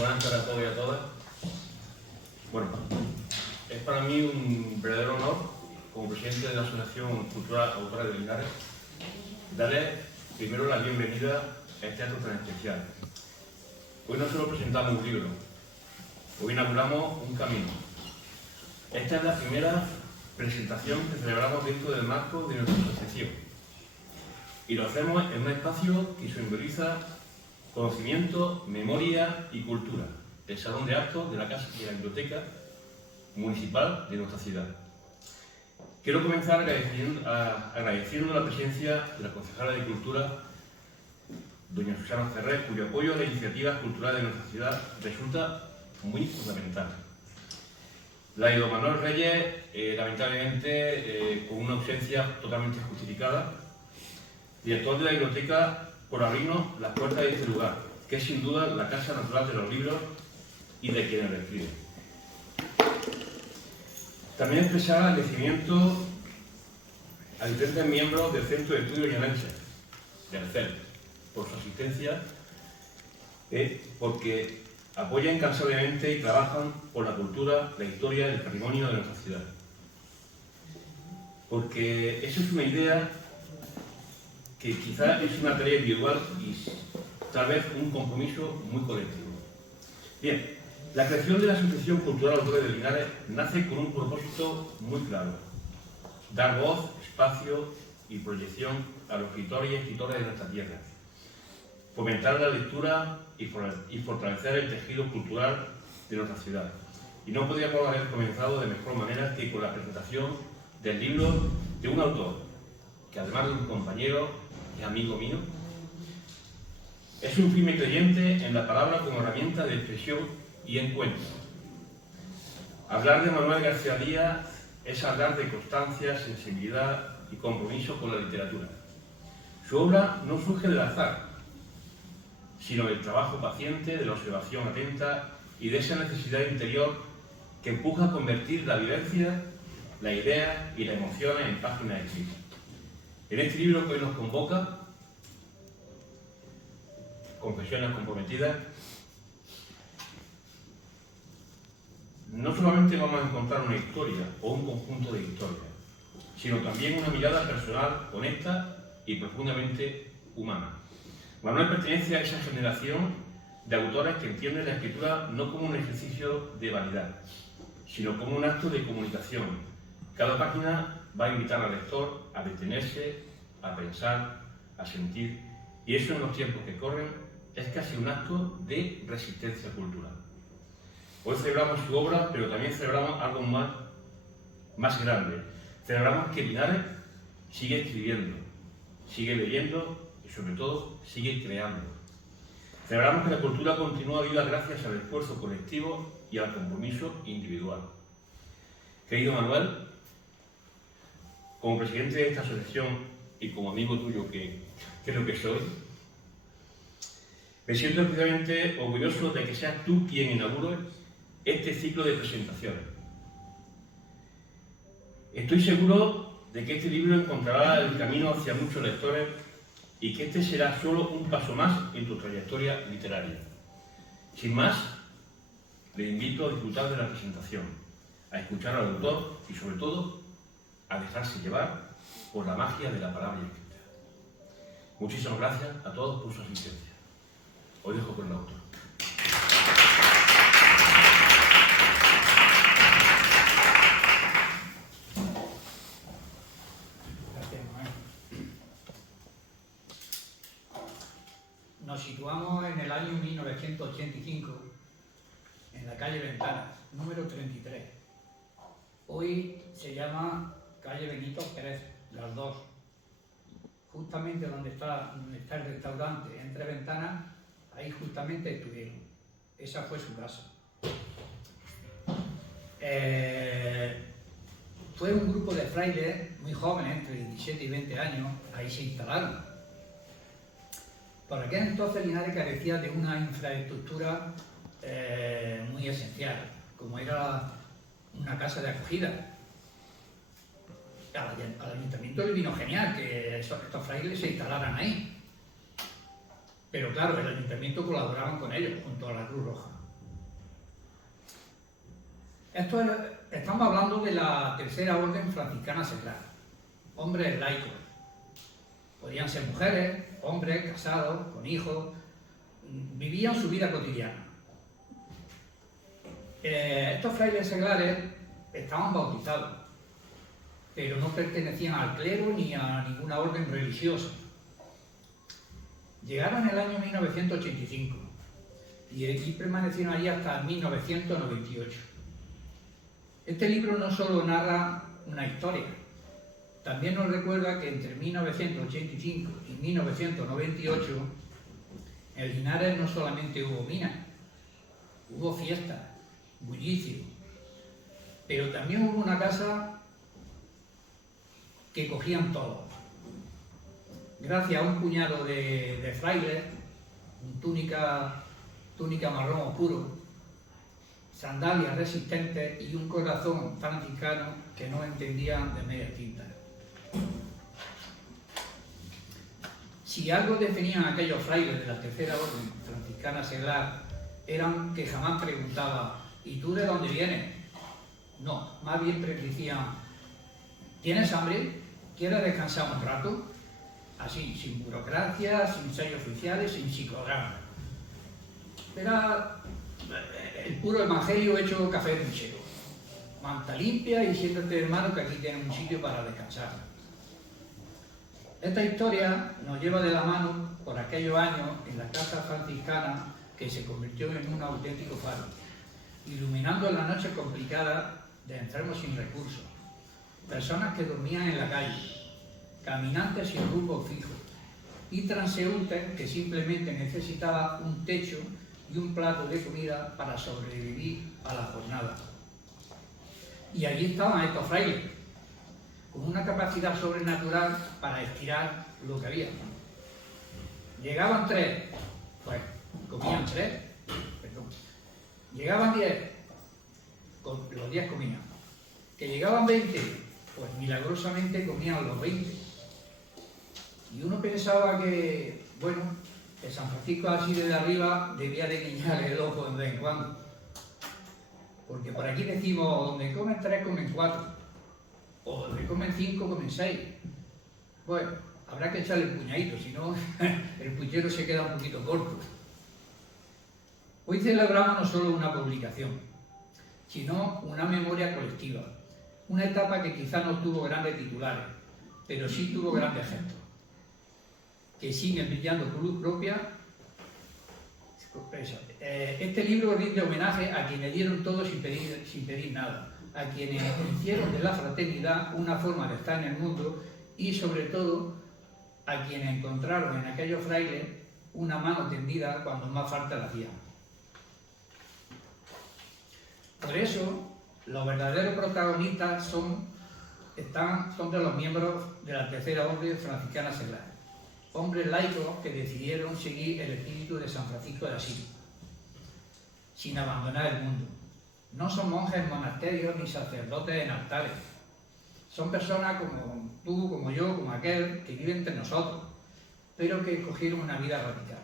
Buenas tardes a todos y a todas. Bueno, es para mí un verdadero honor, como presidente de la Asociación Cultural Autores de Linares, darles primero la bienvenida a este acto tan especial. Hoy no solo presentamos un libro, hoy inauguramos un camino. Esta es la primera presentación que celebramos dentro del marco de nuestra asociación. Y lo hacemos en un espacio que simboliza conocimiento, memoria y cultura, el salón de actos de la Casa de la Biblioteca Municipal de nuestra ciudad. Quiero comenzar agradeciendo la presencia de la concejala de Cultura, doña Susana Ferrer, cuyo apoyo a las iniciativas culturales de nuestra ciudad resulta muy fundamental. La de don Manuel Reyes, lamentablemente, con una ausencia totalmente justificada, director de la biblioteca, por abrirnos las puertas de este lugar, que es sin duda la casa natural de los libros y de quienes lo escriben. También expresar agradecimiento a diferentes miembros del Centro de Estudios Llaneses, del CEL, por su asistencia, porque apoyan incansablemente y trabajan por la cultura, la historia y el patrimonio de nuestra ciudad. Porque eso es una idea que quizá es una tarea individual y tal vez un compromiso muy colectivo. Bien, la creación de la Asociación Cultural Autores de Linares nace con un propósito muy claro: dar voz, espacio y proyección a los escritores y escritoras de nuestra tierra, fomentar la lectura y fortalecer el tejido cultural de nuestra ciudad. Y no podríamos haber comenzado de mejor manera que con la presentación del libro de un autor que, además de un compañero y amigo mío, es un firme creyente en la palabra como herramienta de expresión y encuentro. Hablar de Manuel García Díaz es hablar de constancia, sensibilidad y compromiso con la literatura. Su obra no surge del azar, sino del trabajo paciente, de la observación atenta y de esa necesidad interior que empuja a convertir la vivencia, la idea y la emoción en páginas escritas. En este libro que hoy nos convoca, Confesiones comprometidas, no solamente vamos a encontrar una historia o un conjunto de historias, sino también una mirada personal, honesta y profundamente humana. Manuel pertenece a esa generación de autores que entienden la escritura no como un ejercicio de vanidad, sino como un acto de comunicación. Cada página va a invitar al lector a detenerse, a pensar, a sentir, y eso en los tiempos que corren es casi un acto de resistencia cultural. Hoy celebramos su obra, pero también celebramos algo más grande. Celebramos que Linares sigue escribiendo, sigue leyendo y sobre todo sigue creando. Celebramos que la cultura continúa viva gracias al esfuerzo colectivo y al compromiso individual. Querido Manuel, como presidente de esta asociación y como amigo tuyo que creo que soy, me siento especialmente orgulloso de que seas tú quien inaugure este ciclo de presentaciones. Estoy seguro de que este libro encontrará el camino hacia muchos lectores y que este será solo un paso más en tu trayectoria literaria. Sin más, le invito a disfrutar de la presentación, a escuchar al autor y, sobre todo, a dejarse llevar por la magia de la palabra escrita. Muchísimas gracias a todos por su asistencia. Os dejo con el autor. Nos situamos en el año 1985, en la calle Ventanas, número 33. Hoy se llama calle Benito Pérez, las dos. Justamente donde está el restaurante, entre Ventanas, ahí justamente estuvieron. Esa fue su casa. Fue un grupo de frailes muy jóvenes, entre 17 y 20 años, ahí se instalaron. Por aquel entonces Linares carecía de una infraestructura muy esencial, como era una casa de acogida. Al ayuntamiento le vino genial que estos frailes se instalaran ahí. Pero claro, el ayuntamiento colaboraban con ellos, junto a la Cruz Roja. Estamos hablando de la tercera orden franciscana seglar, hombres laicos. Podían ser mujeres, hombres, casados, con hijos, vivían su vida cotidiana. Estos frailes seglares estaban bautizados, pero no pertenecían al clero ni a ninguna orden religiosa. Llegaron en el año 1985 y allí permanecieron allí hasta 1998. Este libro no solo narra una historia, también nos recuerda que entre 1985 y 1998 en Linares no solamente hubo minas, hubo fiestas, bullicio, pero también hubo una casa que cogían todos. Gracias a un puñado de frailes, túnica marrón oscuro, sandalias resistentes y un corazón franciscano que no entendían de media tinta. Si algo definían aquellos frailes de la tercera orden franciscana seglar, eran que jamás preguntaban: ¿y tú de dónde vienes? No, más bien decían: ¿tienes hambre? ¿Quieres descansar un rato? Así, sin burocracia, sin sellos oficiales, sin psicodrama. Era el puro evangelio hecho café de puchero. Manta limpia y siéntate, hermano, que aquí tienes un sitio para descansar. Esta historia nos lleva de la mano por aquellos años en la casa franciscana que se convirtió en un auténtico faro, iluminando las noches complicadas de enfermos sin recursos, personas que dormían en la calle, caminantes sin rumbo fijo y transeúntes que simplemente necesitaban un techo y un plato de comida para sobrevivir a la jornada. Y allí estaban estos frailes, con una capacidad sobrenatural para estirar lo que había. Llegaban 3, pues comían 3, perdón. Llegaban 10, los 10 comían. Que llegaban 20, pues milagrosamente comían los 20. Y uno pensaba que, bueno, que San Francisco así desde arriba debía de guiñarle el ojo de vez en cuando. Porque por aquí decimos, donde comen 3, comen 4. O donde comen 5, comen 6. Bueno, habrá que echarle el puñadito, si no, el puchero se queda un poquito corto. Hoy celebramos no solo una publicación, sino una memoria colectiva. Una etapa que quizá no tuvo grandes titulares, pero sí tuvo grandes gestos, que siguen brillando con luz propia. Este libro rinde homenaje a quienes dieron todo sin pedir nada, a quienes hicieron de la fraternidad una forma de estar en el mundo y, sobre todo, a quienes encontraron en aquellos frailes una mano tendida cuando más falta la hacían. Por eso, los verdaderos protagonistas son de los miembros de la tercera orden franciscana seglar, hombres laicos que decidieron seguir el espíritu de San Francisco de Asís, sin abandonar el mundo. No son monjes en monasterios ni sacerdotes en altares. Son personas como tú, como yo, como aquel, que viven entre nosotros, pero que escogieron una vida radical.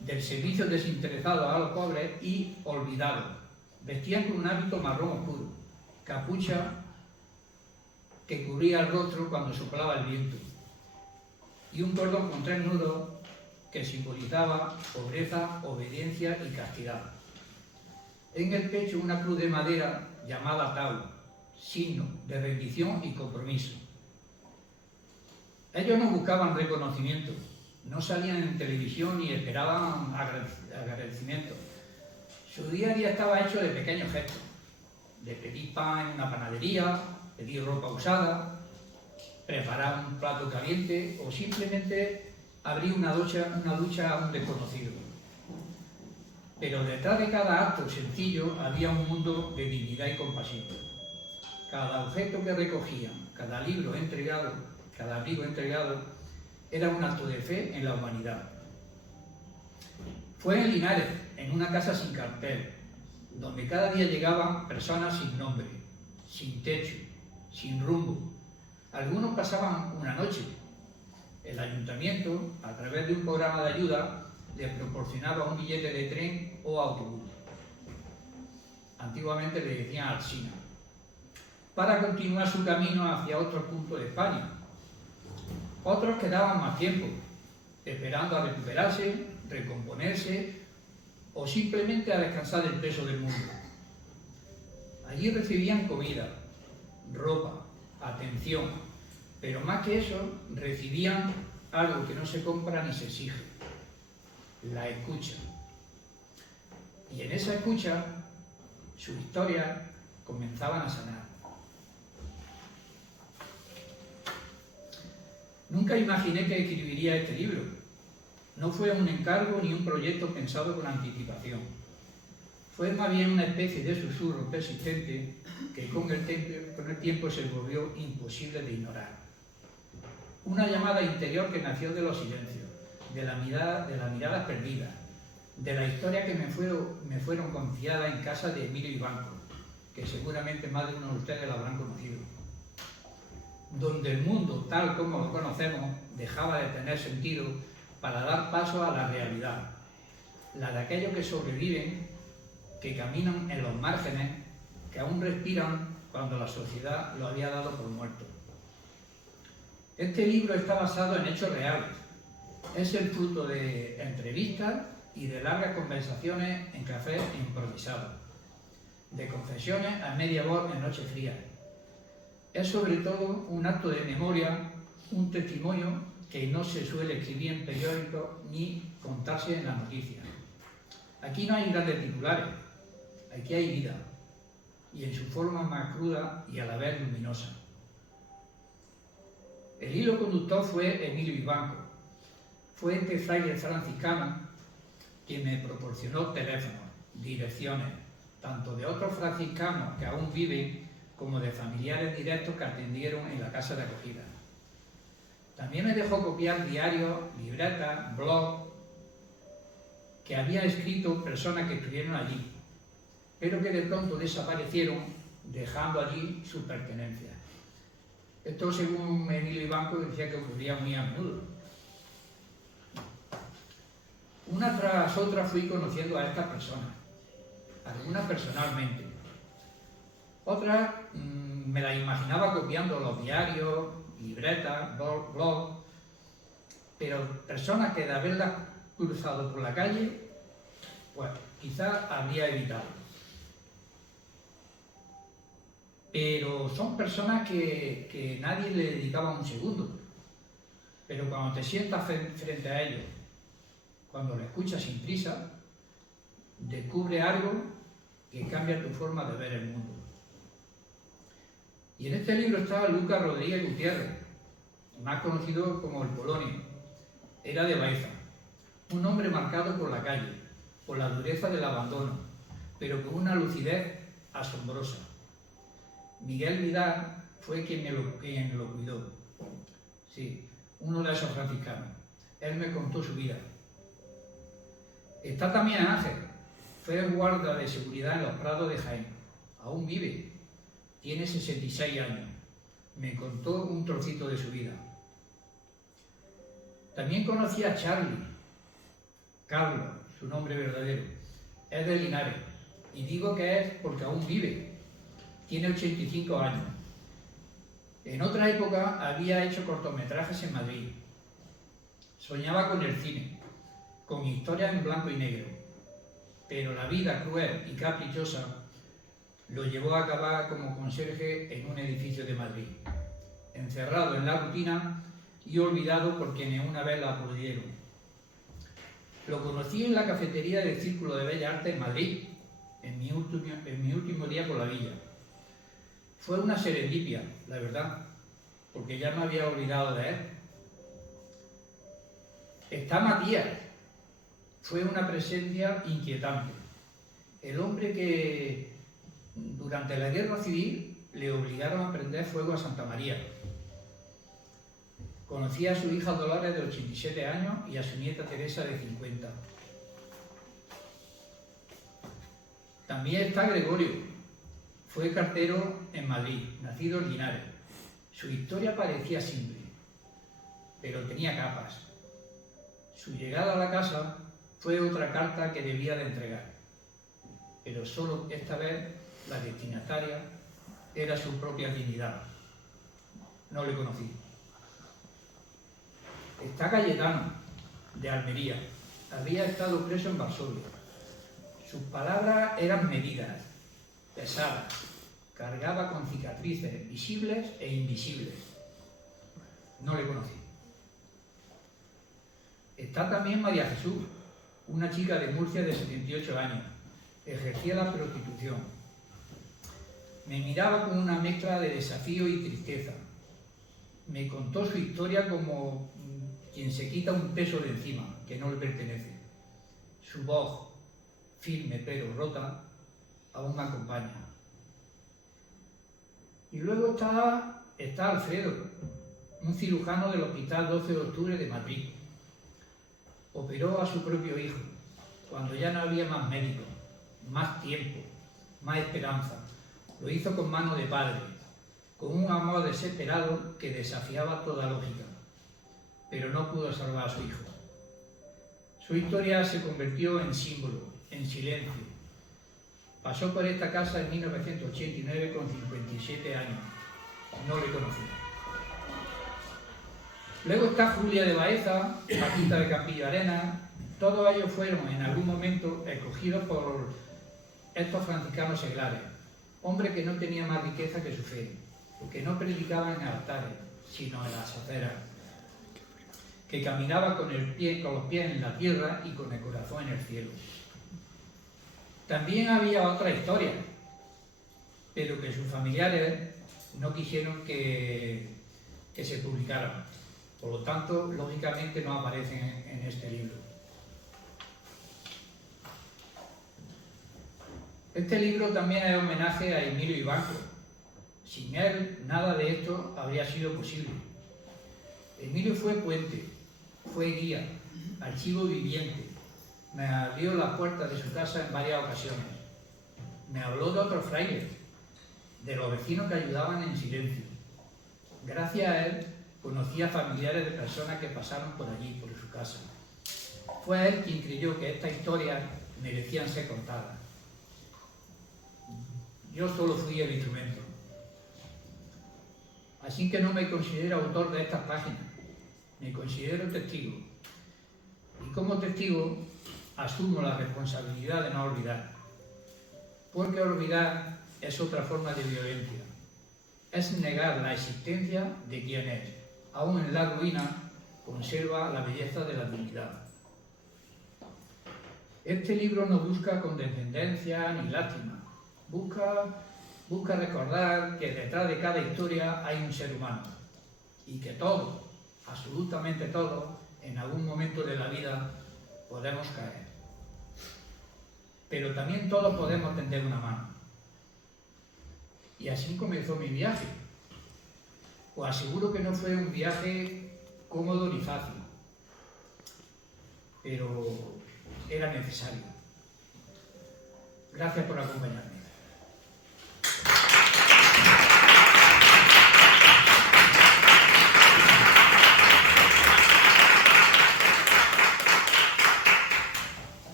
Del servicio desinteresado a los pobres y olvidados. Vestían con un hábito marrón oscuro, capucha que cubría el rostro cuando soplaba el viento, y un cordón con 3 nudos que simbolizaba pobreza, obediencia y castidad. En el pecho una cruz de madera llamada tau, signo de rendición y compromiso. Ellos no buscaban reconocimiento, no salían en televisión ni esperaban agradecimiento. Su día a día estaba hecho de pequeños gestos, de pedir pan en una panadería, pedir ropa usada, preparar un plato caliente o simplemente abrir una ducha a un desconocido. Pero detrás de cada acto sencillo había un mundo de dignidad y compasión. Cada objeto que recogían, cada libro entregado, cada abrigo entregado, era un acto de fe en la humanidad. Fue en Linares, en una casa sin cartel, donde cada día llegaban personas sin nombre, sin techo, sin rumbo. Algunos pasaban una noche. El ayuntamiento, a través de un programa de ayuda, les proporcionaba un billete de tren o autobús. antiguamente le decían Alsina, para continuar su camino hacia otro punto de España. Otros quedaban más tiempo, esperando a recuperarse, recomponerse o simplemente a descansar del peso del mundo. Allí recibían comida, ropa, atención, pero más que eso, recibían algo que no se compra ni se exige: la escucha. Y en esa escucha, sus historias comenzaban a sanar. Nunca imaginé que escribiría este libro. No fue un encargo ni un proyecto pensado con anticipación. Fue más bien una especie de susurro persistente que con el tiempo se volvió imposible de ignorar. Una llamada interior que nació de los silencios, de las miradas perdidas, de la historia que me fueron confiadas en casa de Emilio Ivanco, que seguramente más de uno de ustedes la habrán conocido. Donde el mundo, tal como lo conocemos, dejaba de tener sentido para dar paso a la realidad, la de aquellos que sobreviven, que caminan en los márgenes, que aún respiran cuando la sociedad lo había dado por muerto. Este libro está basado en hechos reales. Es el fruto de entrevistas y de largas conversaciones en cafés improvisados, de confesiones a media voz en noches frías. Es sobre todo un acto de memoria, un testimonio que no se suele escribir en periódicos ni contarse en las noticias. Aquí no hay grandes titulares, aquí hay vida, y en su forma más cruda y a la vez luminosa. El hilo conductor fue Emilio Ivanco. Fue este fraile franciscano quien me proporcionó teléfonos, direcciones, tanto de otros franciscanos que aún viven como de familiares directos que atendieron en la casa de acogida. También me dejó copiar diarios, libretas, blogs que había escrito personas que estuvieron allí, pero que de pronto desaparecieron dejando allí sus pertenencias. Esto, según Emilio Ivanco, decía que ocurría muy a menudo. Una tras otra fui conociendo a estas personas, algunas personalmente. Otras me las imaginaba copiando los diarios, libretas, blogs, pero personas que de haberlas cruzado por la calle, pues quizás habría evitado. Pero son personas que nadie le dedicaba un segundo. Pero cuando te sientas frente a ellos, cuando lo escuchas sin prisa, descubre algo que cambia tu forma de ver el mundo. Y en este libro está Lucas Rodríguez Gutiérrez, más conocido como el Polonio. Era de Baeza, un hombre marcado por la calle, por la dureza del abandono, pero con una lucidez asombrosa. Miguel Vidal fue quien lo cuidó. Sí, uno de esos franciscanos. Él me contó su vida. Está también Ángel, fue guarda de seguridad en los prados de Jaén. Aún vive, tiene 66 años. Me contó un trocito de su vida. También conocí a Charlie, Carlos, su nombre verdadero. Es de Linares, y digo que es porque aún vive. Tiene 85 años. En otra época había hecho cortometrajes en Madrid. Soñaba con el cine, con historias en blanco y negro. Pero la vida cruel y caprichosa lo llevó a acabar como conserje en un edificio de Madrid, encerrado en la rutina y olvidado por quienes una vez la aplaudieron. Lo conocí en la cafetería del Círculo de Bellas Artes en Madrid, en mi último día por la villa. Fue una serendipia, la verdad, porque ya me había olvidado de él. Está Matías. Fue una presencia inquietante. El hombre que durante la Guerra Civil le obligaron a prender fuego a Santa María. Conocí a su hija Dolores de 87 años y a su nieta Teresa de 50. También está Gregorio. Fue cartero en Madrid, nacido en Linares. Su historia parecía simple, pero tenía capas. Su llegada a la casa fue otra carta que debía de entregar. pero solo esta vez la destinataria era su propia dignidad. No le conocí. Está Cayetano, de Almería. Había estado preso en Varsovia. Sus palabras eran medidas, pesadas. Cargaba con cicatrices visibles e invisibles. No le conocí. Está también María Jesús, una chica de Murcia de 78 años. Ejercía la prostitución. Me miraba con una mezcla de desafío y tristeza. Me contó su historia como quien se quita un peso de encima, que no le pertenece. Su voz, firme pero rota, aún me acompaña. Y luego está Alfredo, un cirujano del Hospital 12 de Octubre de Madrid. Operó a su propio hijo, cuando ya no había más médicos, más tiempo, más esperanza. Lo hizo con mano de padre, con un amor desesperado que desafiaba toda lógica, pero no pudo salvar a su hijo. Su historia se convirtió en símbolo, en silencio. Pasó por esta casa en 1989 con 57 años. No le conocí. Luego está Julia de Baeza, Paquita de Campillo Arenas. Todos ellos fueron en algún momento escogidos por estos franciscanos seglares, hombres que no tenían más riqueza que su fe, que no predicaban en altares, sino en las aceras, que caminaban con los pies en la tierra y con el corazón en el cielo. También había otra historia, pero que sus familiares no quisieron que se publicaran. Por lo tanto, lógicamente no aparecen en este libro. Este libro también es homenaje a Emilio Ivanco. Sin él, nada de esto habría sido posible. Emilio fue puente, fue guía, archivo viviente. Me abrió las puertas de su casa en varias ocasiones. Me habló de otros frailes, de los vecinos que ayudaban en silencio. Gracias a él, conocí a familiares de personas que pasaron por allí, por su casa. Fue él quien creyó que estas historias merecían ser contadas. Yo solo fui el instrumento. Así que no me considero autor de estas páginas, me considero testigo. Y como testigo, asumo la responsabilidad de no olvidar. Porque olvidar es otra forma de violencia. Es negar la existencia de quien es. Aún en la ruina, conserva la belleza de la dignidad. Este libro no busca condescendencia ni lástima. Busca recordar que detrás de cada historia hay un ser humano y que todos, absolutamente todos, en algún momento de la vida podemos caer. Pero también todos podemos tender una mano. Y así comenzó mi viaje. Os aseguro que no fue un viaje cómodo ni fácil, pero era necesario. Gracias por acompañarme.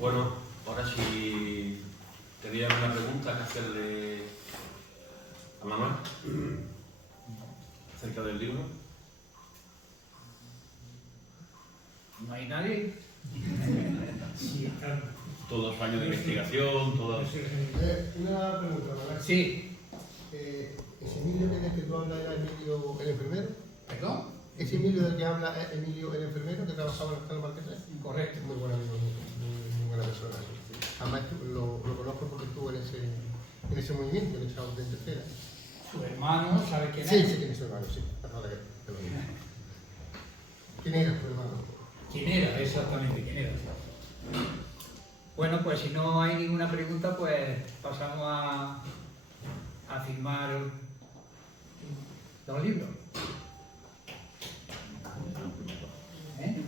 Bueno, ahora sí tenía una pregunta que hacerle a Manuel acerca del libro. ¿No hay nadie? Sí, claro. Todos los años de investigación, todos... Una pregunta, ¿verdad? Sí. ¿Ese Emilio del que tú hablas era Emilio el enfermero? ¿Perdón? ¿Ese Emilio del que habla es Emilio el enfermero que trabajaba en el Hospital Marquesa? Correcto. Muy buen amigo, muy buena persona. Además lo conozco porque estuvo en ese movimiento, en esa orden tercera. ¿Su hermano sabe quién es? Sí, quién es su hermano, sí. Perdón, que lo diga. ¿Quién era su hermano? ¿Quién era? Exactamente, ¿quién era? Bueno, pues si no hay ninguna pregunta, pues pasamos a firmar los libros. ¿Eh?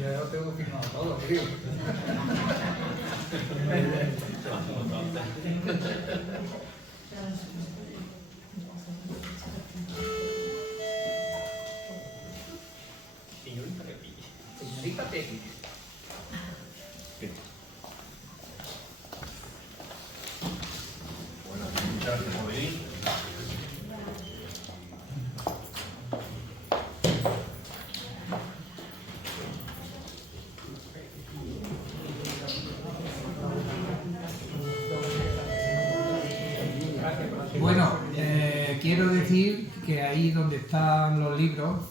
Yo lo tengo firmado todo, creo. Señorita Peggy. quiero decir que ahí donde están los libros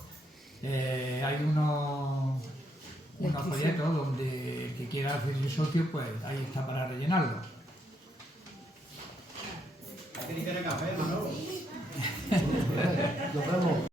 hay unos folletos donde el que quiera hacerse socio, pues ahí está para rellenarlo. Aquí tiene café, ¿no? Nos vemos.